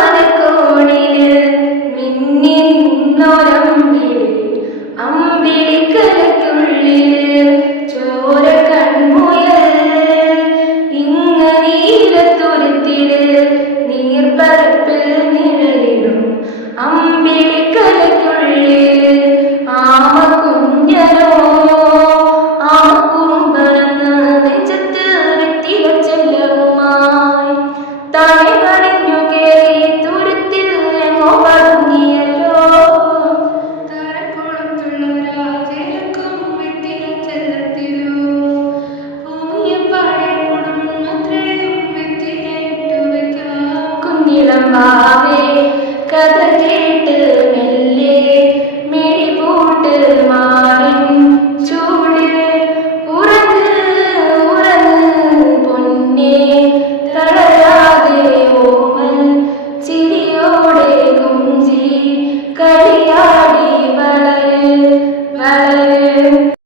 അങ്ങവാനക്കോണില് മിന്നി നിന്നൊരമ്പിളി അമ്പിളിക്കലയ്ക്കുള്ളില് ചോര കൺമുയൽ ഇങ്ങനീലത്തുരുത്തില് നീർപ്പരപ്പിൽ നിഴലിടും അമ്പിളിക്കലയ്ക്കുള്ളില് ആമക്കുഞ്ഞനോ ആമക്കുറുമ്പറന്ന് നെഞ്ചത്ത് വെത്തിയ ചെല്ലവുമായി താനെ കണിഞ്ഞു കേറി ദൂരത്തിൽ എങ്ങോ പതുങ്ങിയല്ലോ. താരക്കുളത്തുള്ളൊരാചേരക്കും വെത്തിയ ചെല്ലത്തിലോ ഭൂമിയെപ്പാടെ മൂടും അത്രയും വെത്തിയിട്ട് വയ്ക്കാം. കുഞ്ഞിളം വാവേ കഥ കേട്ട് മെല്ലെ